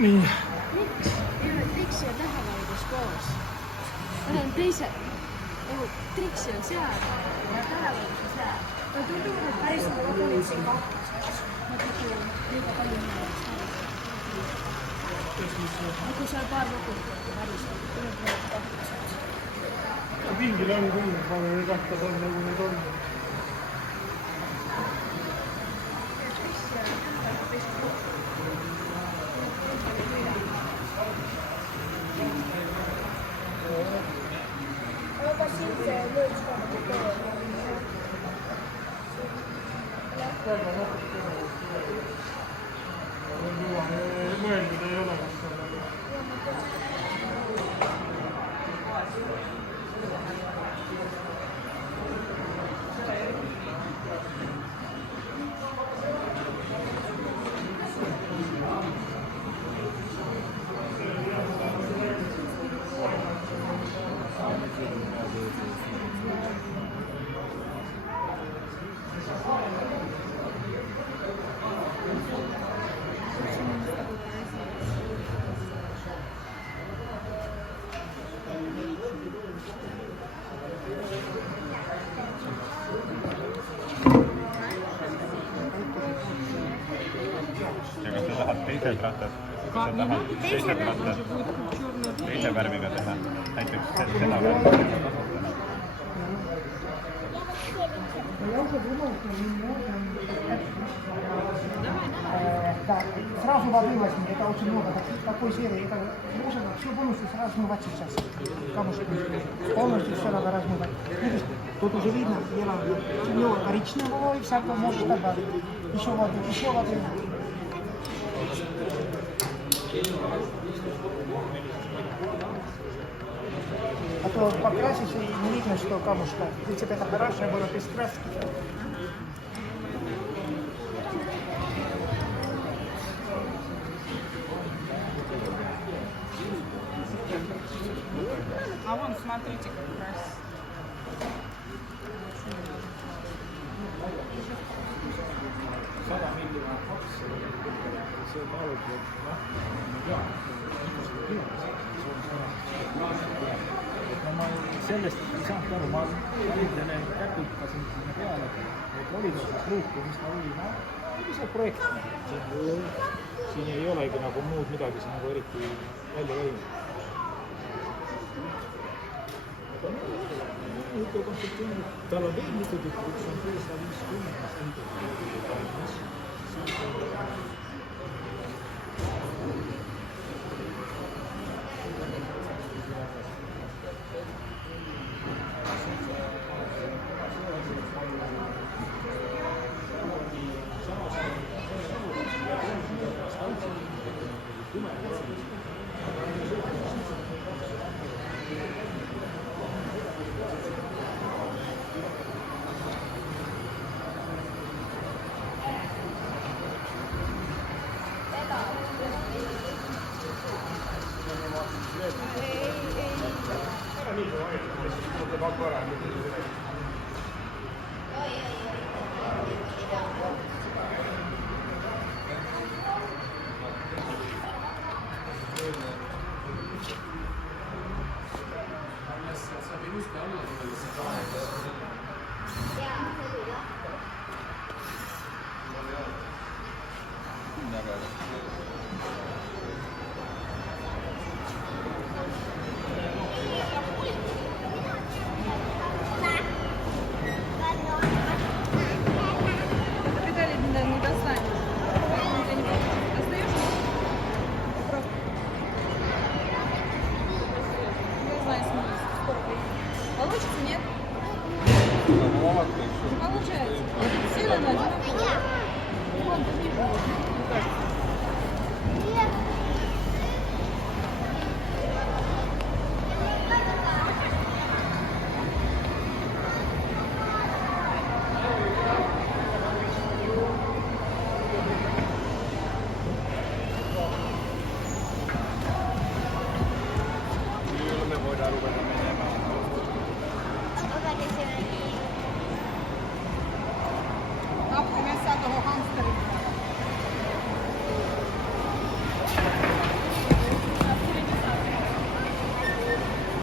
Nii. Miks? Ei ole triksi ja tähevalgus koos. Need on teised. Triksi on seal ja tähevalgus on seal. Ta tundub, et päris nagu tulid siin kahtlus. Liiga palju kui seal paar lukulikult päris tuleb veel kahtlus. Pingil on küll, ma olen neid kahtlus on nagu need on. Mõeldud ei ole vast sellega. Ja kas sa tahad teised rattad, kas sa tahad teised rattad teise värviga teha, näiteks seda värvi kasutada? Сразу воды возьми, это очень много, такой серии, это можно все полностью сразу смывать сейчас, камушки, полностью все надо размывать. Видишь, тут уже видно, темно-коричневого и всякого можешь добавить. Еще воды, еще воды. то покрасишь и не видно, что камушка. В принципе, это хорошая была без краски. А вон, смотрите, как красиво. no ma sellest ei saanud aru, ma nendele käpitasin sinna peale, et oli siis luuku, mis ta oli, no oli see projekt, siin ei olegi nagu muud midagi siin nagu eriti välja käinud. Aga niisugune konstruktiivne, tal on veel mitu tükki, üks on 450, Виталий, не достанешь. Ты не достаешь? Попробуй. Не знаю, смысл. Скоро поедем. Получится, нет? Не получается. Силы надо. Вон, ты вижу.